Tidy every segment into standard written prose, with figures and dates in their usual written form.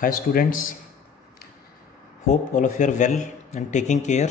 Hi students, hope all of you are well and taking care.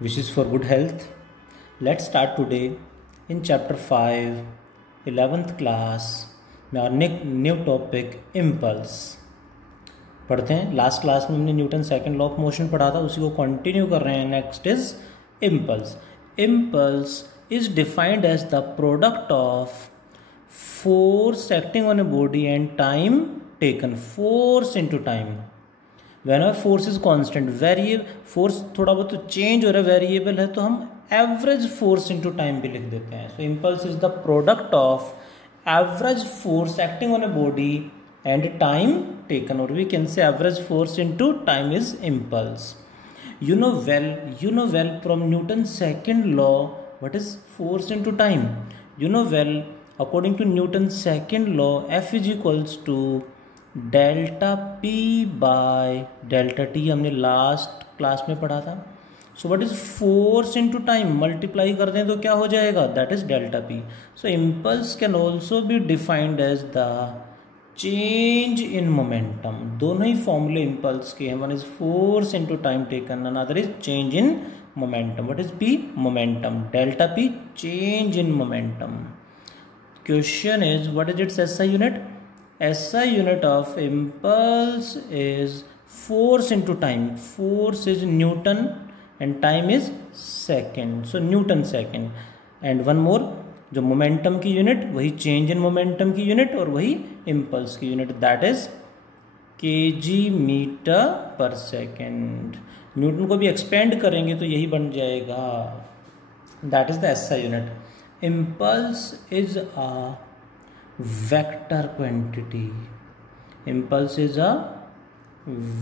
Wishes for good health. Let's start today in chapter 5, 11th class में our new topic impulse. पढ़ते हैं. Last class में हमने Newton second law of motion पढ़ा था, उसी को continue कर रहे हैं. Next is impulse. Impulse is defined as the product of force acting on a body and time taken. Force into time. Whenever force is constant, variable force थोड़ा बहुत change हो रहा है, वेरिएबल है, तो हम एवरेज फोर्स इनटू टाइम भी लिख देते हैं. सो impulse is the product of average force acting on a body and time taken, or we can say average force into time is impulse. You know well from Newton's second law what is force into time. You know well, according to Newton's second law, F is equals to delta P by delta T. हमने last class में पढ़ा था. So what is force into time? Multiply कर दें तो क्या हो जाएगा? That is delta P. So impulse can also be defined as the change in momentum. दोनों ही फॉर्मूले इम्पल्स के हैं. One is force into time taken, another is change in momentum. What is P? Momentum. Delta P change in momentum. Question is what is it's SI unit? SI unit of impulse is force into time. Force is Newton and time is second. So Newton second. And one more, जो momentum की unit वही change in momentum की unit और वही impulse की unit, that is KG metre per second. Newton को भी expand करेंगे तो यही बन जाएगा. That is the SI unit. Impulse is a vector quantity. Impulse is a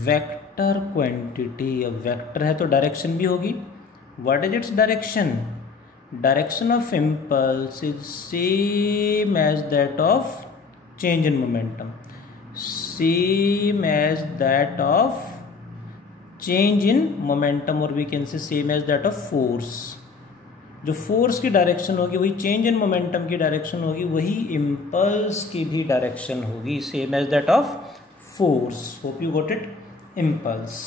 vector quantity. अब वेक्टर है तो डायरेक्शन भी होगी. What is its direction? Direction of impulse is same as that of change in momentum. Same as that of change in momentum, or we can say same as that of force. जो force की direction होगी वही change in momentum की direction होगी, वही impulse की भी direction होगी. Same as that of force. Hope you got it. Impulse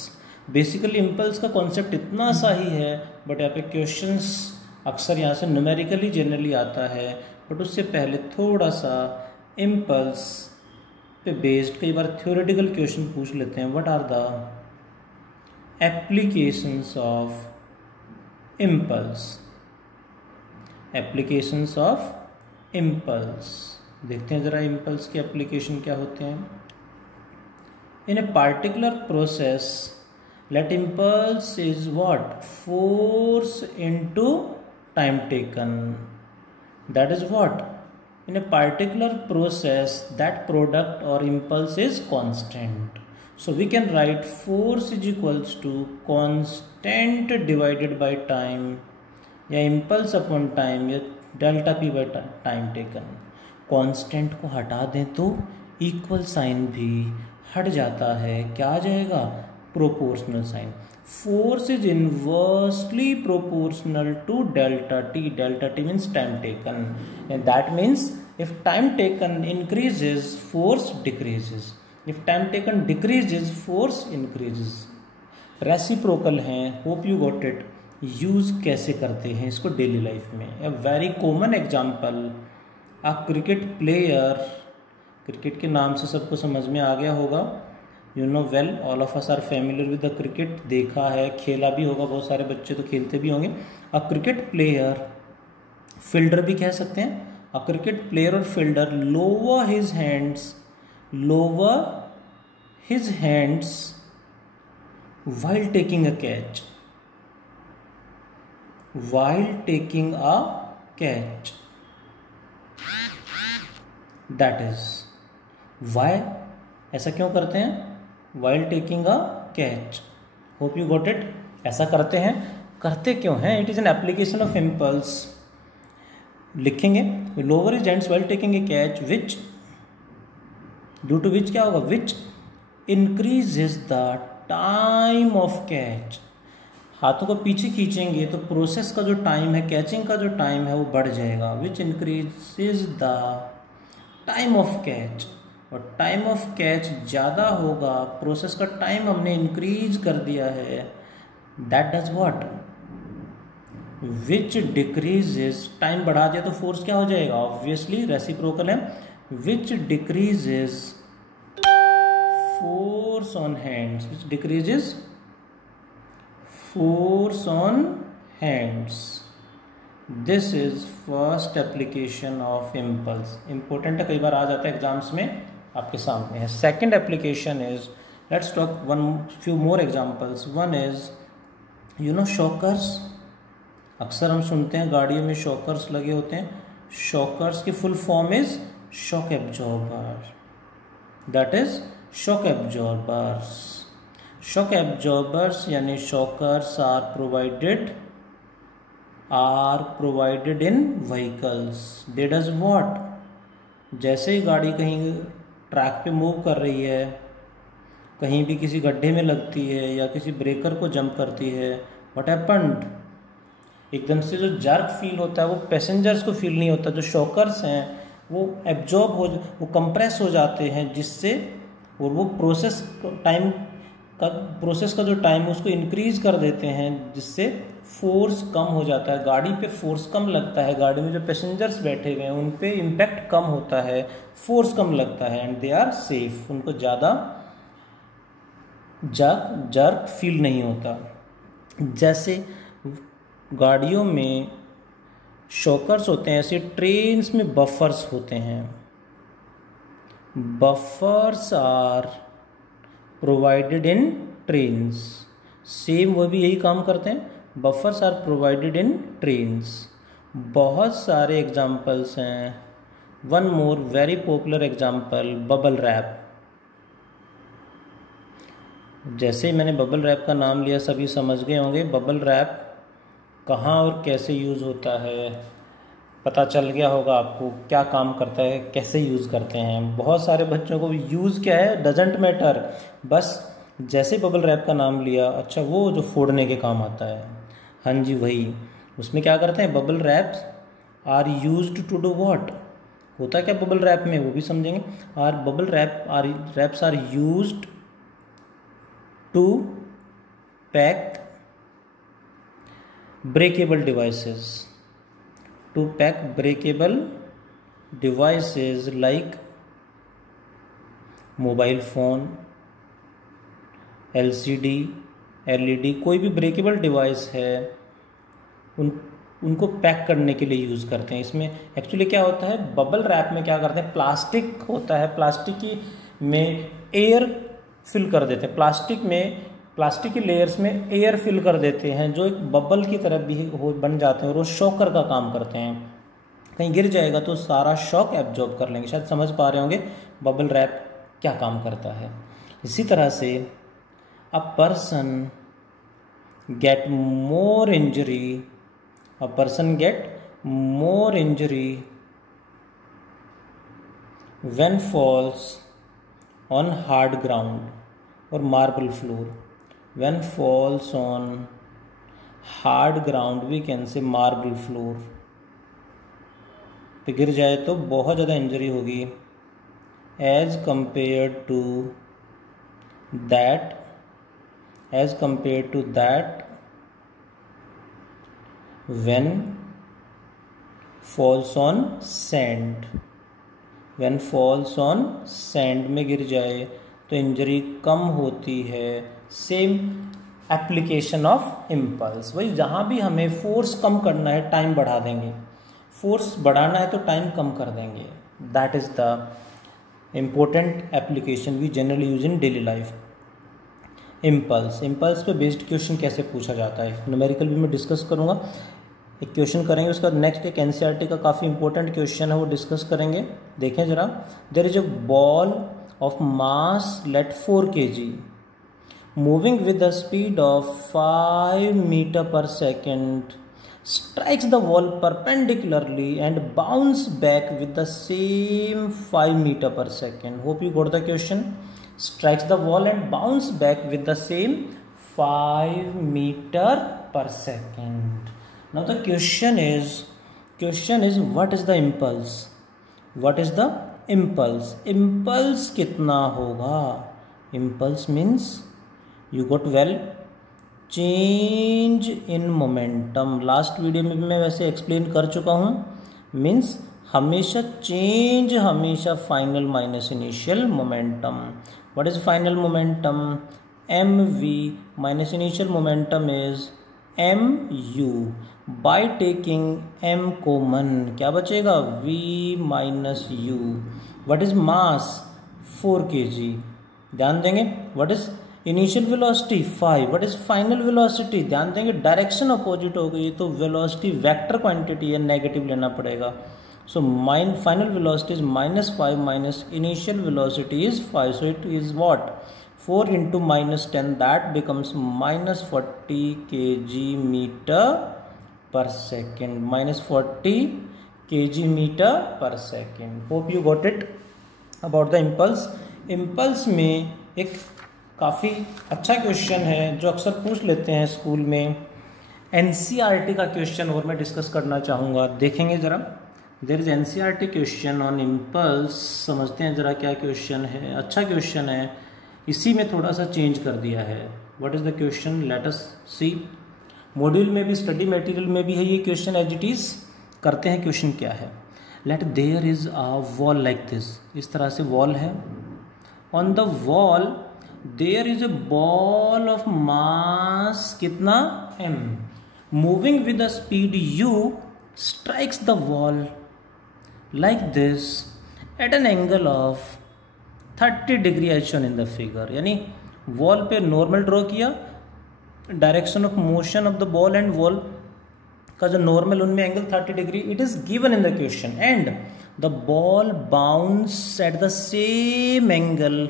basically impulse का कॉन्सेप्ट इतना सा ही है, बट यहाँ पे क्वेश्चंस अक्सर यहाँ से न्यूमेरिकली जनरली आता है. बट उससे पहले थोड़ा सा इम्पल्स पे बेस्ड कई बार थ्योरेटिकल क्वेश्चन पूछ लेते हैं. What are the applications of impulse? Applications of impulse देखते हैं ज़रा. इम्पल्स के एप्लीकेशन क्या होते हैं? In a particular process let impulse is what? Force into time taken. That is what? In a particular process, that product or impulse is constant. So we can write force is equals to constant divided by time, या impulse upon time, या delta p by time taken. constant को हटा दें तो equal sign भी हट जाता है. क्या आ जाएगा? Proportional sign. Force is inversely proportional to delta t. Delta t means time taken, and that means if time taken increases, force decreases. If time taken decreases, force increases. Reciprocal हैं. Hope you got it. Use कैसे करते हैं इसको daily life में? A very common example. A cricket player. Cricket के नाम से सबको समझ में आ गया होगा. You know well, all of us are familiar with the cricket. देखा है, खेला भी होगा, बहुत सारे बच्चे तो खेलते भी होंगे. अ क्रिकेट प्लेयर, फील्डर भी कह सकते हैं. अ क्रिकेट प्लेयर और fielder lower his hands while taking a catch. While taking a catch. That is why. ऐसा क्यों करते हैं? While taking a catch. Hope you got it. ऐसा करते हैं. करते क्यों हैं? It is an application of impulse. लिखेंगे lower his hands while taking a catch, which due to which क्या होगा? Which increases the time of catch. हाथों को पीछे खींचेंगे तो प्रोसेस का जो टाइम है, कैचिंग का जो टाइम है वो बढ़ जाएगा. Which increases the time of catch. और टाइम ऑफ कैच ज़्यादा होगा, प्रोसेस का टाइम हमने इंक्रीज कर दिया है, that does what, which decreases, time बढ़ा दिया तो फोर्स क्या हो जाएगा, ऑब्वियसली रेसिप्रोकल है, विच decreases force on hands, which decreases force on hands. This is first application of impulse. Important है, कई बार आ जाता है एग्जाम्स में, आपके सामने है। Second application is, let's talk one few more examples. One is you know shockers, अक्सर हम सुनते हैं गाड़ियों में शॉकर्स लगे होते हैं। शॉकर्स की full form is shock absorber, that is shock absorbers. Shock absorbers यानी shockers are provided in vehicles. They does what, जैसे ही गाड़ी कहीं ट्रैक पे मूव कर रही है, कहीं भी किसी गड्ढे में लगती है या किसी ब्रेकर को जंप करती है, व्हाट हैपेंड, एकदम से जो जर्क फील होता है वो पैसेंजर्स को फील नहीं होता। जो शॉकर्स हैं वो एब्जॉर्ब हो, वो कंप्रेस हो जाते हैं, जिससे और वो प्रोसेस का जो टाइम है उसको इंक्रीज कर देते हैं, जिससे फोर्स कम हो जाता है, गाड़ी पे फोर्स कम लगता है, गाड़ी में जो पैसेंजर्स बैठे हुए हैं उन पे इम्पैक्ट कम होता है, फोर्स कम लगता है, एंड दे आर सेफ, उनको ज़्यादा जर्क फील नहीं होता। जैसे गाड़ियों में शॉकर्स होते हैं, ऐसे ट्रेन्स में बफर्स होते हैं। Buffers are provided in trains, same वो भी यही काम करते हैं, buffers are provided in trains. बहुत सारे एग्जाम्पल्स हैं। One more very popular example, bubble wrap. जैसे ही मैंने बबल रैप का नाम लिया सभी समझ गए होंगे बबल रैप कहाँ और कैसे यूज़ होता है, पता चल गया होगा आपको क्या काम करता है, कैसे यूज़ करते हैं। बहुत सारे बच्चों को यूज़ क्या है डजेंट मैटर, बस जैसे बबल रैप का नाम लिया, अच्छा वो जो फोड़ने के काम आता है, हाँ जी वही। उसमें क्या करते हैं, bubble wraps are used to do what, होता क्या बबल रैप में वो भी समझेंगे। Wraps are used to pack breakable devices, like mobile phone, LCD, LED, कोई भी ब्रेकेबल डिवाइस है उनको पैक करने के लिए यूज़ करते हैं। इसमें एक्चुअली क्या होता है, बबल रैप में क्या करते हैं, प्लास्टिक होता है, प्लास्टिक में एयर फिल कर देते हैं, प्लास्टिक की लेयर्स में एयर फिल कर देते हैं, जो एक बबल की तरह भी बन जाते हैं और वो शॉकर का काम करते हैं। कहीं गिर जाएगा तो सारा शॉक एब्जॉर्ब कर लेंगे। शायद समझ पा रहे होंगे बबल रैप क्या काम करता है। इसी तरह से a person get more injury when falls on hard ground और marble floor. When falls on hard ground, we can say marble floor, पे गिर जाए तो बहुत ज़्यादा इंजरी होगी। as compared to that when falls on sand में गिर जाए तो इंजरी कम होती है। सेम एप्लीकेशन ऑफ इम्पल्स, वही जहाँ भी हमें फोर्स कम करना है टाइम बढ़ा देंगे, फोर्स बढ़ाना है तो टाइम कम कर देंगे। That is the important application we generally use in daily life. Impulse पे बेस्ड क्वेश्चन कैसे पूछा जाता है, न्यूमेरिकल भी मैं डिस्कस करूँगा, एक क्वेश्चन करेंगे, उसका नेक्स्ट एक एनसीईआरटी का काफ़ी इंपॉर्टेंट क्वेश्चन है वो डिस्कस करेंगे। देखें ज़रा, there is a ball of mass let 4 kg moving with the speed of 5 meter per second strikes the wall perpendicularly and bounce back with the same 5 meter per second. Hope you got the question. Strikes the wall and bounce back with the same 5 meter per second. Now the question is what is the impulse? What is the impulse कितना होगा? Impulse means you got well change in momentum. Last video में भी मैं वैसे explain कर चुका हूँ। Means हमेशा चेंज, हमेशा final minus initial momentum. What is final momentum? M v minus initial momentum is m u. By taking m common क्या बचेगा? V minus u. What is mass? 4 kg। ध्यान देंगे। What is initial velocity? 5। What is final velocity? ध्यान देंगे, direction opposite हो गई तो velocity vector quantity है, नेगेटिव लेना पड़ेगा। So final velocity is -5 minus initial velocity is 5। So it is what? 4 into -10, that becomes -40 kg meter per second. -40 kg meter per second. Hope you got it about the impulse. impulse में एक काफ़ी अच्छा question है जो अक्सर पूछ लेते हैं स्कूल में। NCERT का क्वेश्चन और मैं डिस्कस करना चाहूँगा। देखेंगे ज़रा, there is NCERT question on impulse. समझते हैं ज़रा क्या क्वेश्चन है। अच्छा क्वेश्चन है, इसी में थोड़ा सा चेंज कर दिया है। What is the question? Let us see. Module में भी, स्टडी मटेरियल में भी है ये क्वेश्चन एज इट इज। करते हैं क्वेश्चन क्या है। Let there is a wall like this. इस तरह से वॉल है। On the wall there is a ball of mass कितना? m, moving with the speed u, strikes the wall like this at an angle of 30 degree as shown in the figure. यानी wall पे normal draw किया, direction of motion of the ball and wall का जो normal, उनमें angle 30 degree. It is given in the question and the ball bounce at the same angle.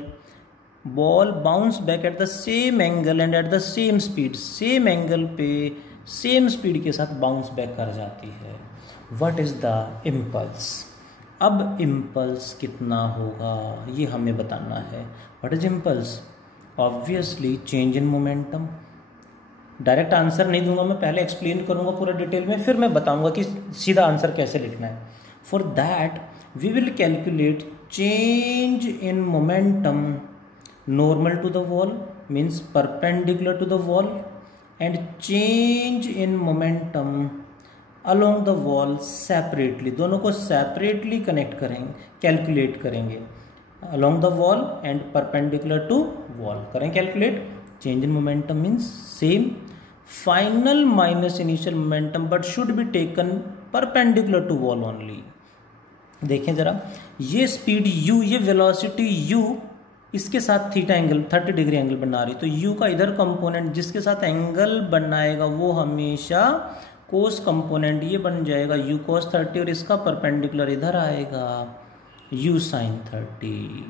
Ball bounce back at the same angle and at the same speed. Same angle पे same speed के साथ bounce back कर जाती है। What is the impulse? अब impulse कितना होगा ये हमें बताना है। What is impulse? Obviously change in momentum. Direct answer नहीं दूंगा मैं, पहले एक्सप्लेन करूंगा पूरा डिटेल में, फिर मैं बताऊंगा कि सीधा आंसर कैसे लिखना है। For that we will calculate change in momentum normal to the wall means perpendicular to the wall and change in momentum along the wall separately. दोनों को सेपरेटली कनेक्ट करेंगे, कैलकुलेट करेंगे। Along the wall and perpendicular to wall करें calculate. Change in momentum means same final minus initial momentum but should be taken perpendicular to wall only. देखें जरा, ये speed u, ये velocity u, इसके साथ theta angle 30 degree angle बना रही, तो u का इधर कंपोनेंट जिसके साथ एंगल बनाएगा वो हमेशा कोस कंपोनेंट ये बन जाएगा u cos 30 और इसका परपेंडिकुलर इधर आएगा u sin 30।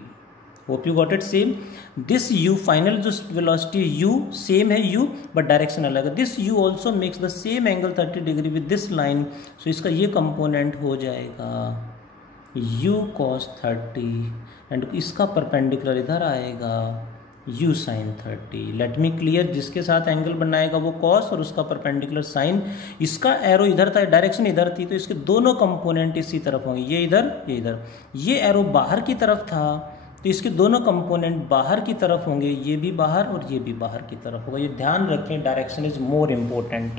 Hope you got it. Same this u final जो वेलोसिटी u सेम है u बट डायरेक्शन अलग है। This u also makes the same angle 30 degree with this line, so इसका ये कंपोनेंट हो जाएगा u cos 30 एंड इसका perpendicular इधर आएगा u sin 30। Let me clear, जिसके साथ एंगल बनाएगा वो cos और उसका परपेंडिकुलर sin। इसका एरो इधर था, डायरेक्शन इधर थी, तो इसके दोनों कंपोनेंट इसी तरफ होंगे, ये इधर ये इधर। ये एरो बाहर की तरफ था तो इसके दोनों कंपोनेंट बाहर की तरफ होंगे, ये भी बाहर और ये भी बाहर की तरफ होगा। ये ध्यान रखें, direction is more important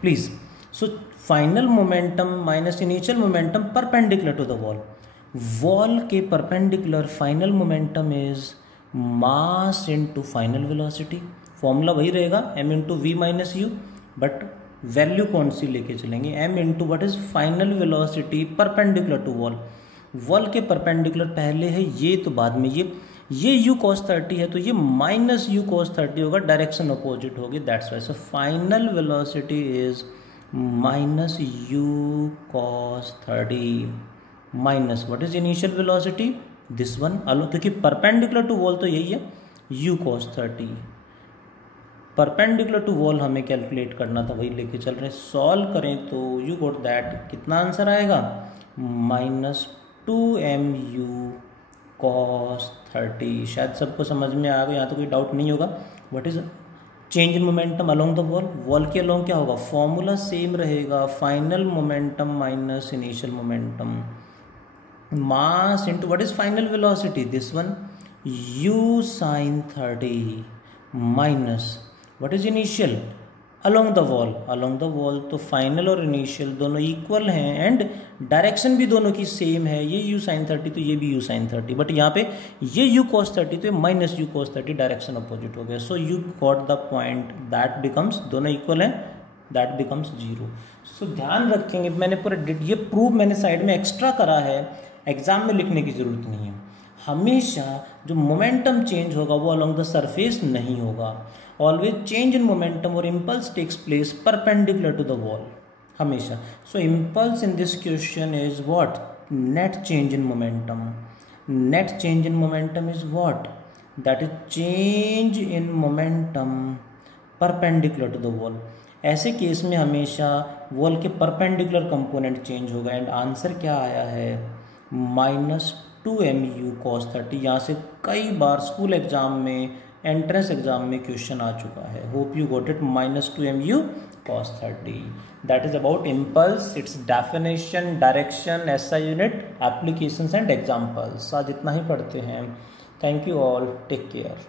please. So final momentum minus initial momentum perpendicular to the wall. Wall के perpendicular final momentum is mass into final velocity. Formula वही रहेगा m into v minus u, but value कौन सी लेके चलेंगे? m into what is final velocity perpendicular to wall. Wall के perpendicular पहले है ये तो बाद में ये u cos 30 है तो ये माइनस u cos 30 होगा, डायरेक्शन अपोजिट होगी, that's why. So final velocity is minus u cos 30 minus what is initial velocity this one अलो, क्योंकि परपेंडिकुलर टू वॉल तो यही है u cos 30। Perpendicular to wall हमें कैलकुलेट करना था, वही लेके चल रहे हैं। सॉल्व करें तो यू गोट दैट, कितना आंसर आएगा? Minus 2mu cos 30। शायद सबको समझ में आ गया, यहाँ तो कोई डाउट नहीं होगा। What is change in momentum along the wall. Wall के अलोंग क्या होगा? फॉर्मूला सेम रहेगा, final momentum minus initial momentum. mass into what is final velocity, this one u sin 30 minus what is initial along the wall, तो final और initial दोनों equal हैं and direction भी दोनों की सेम है, ये u sin 30 तो ये भी u sin 30, बट यहाँ पे ये u cos 30 तो ये minus u cos 30, direction opposite हो गया, so you got the point, that becomes, दोनों इक्वल हैं, दैट बिकम्स 0। सो ध्यान रखेंगे, मैंने पूरा ये प्रूफ मैंने साइड में एक्स्ट्रा करा है, एग्जाम में लिखने की जरूरत नहीं है। हमेशा जो मोमेंटम चेंज होगा वो अलोंग द सरफेस नहीं होगा, ऑलवेज चेंज इन मोमेंटम और impulse takes place perpendicular to the wall, हमेशा। So impulse in this question is what, net change in momentum, net change in momentum is what, that is change in momentum perpendicular to the wall. ऐसे case में हमेशा wall के perpendicular component change होगा and answer क्या आया है, -2mu cos 30। यहाँ से कई बार स्कूल एग्जाम में, एंट्रेंस एग्जाम में क्वेश्चन आ चुका है, hope you got it, -2mu cos 30। That is about impulse, its definition, direction, SI unit, applications and examples. आज इतना ही पढ़ते हैं। Thank you all, take care.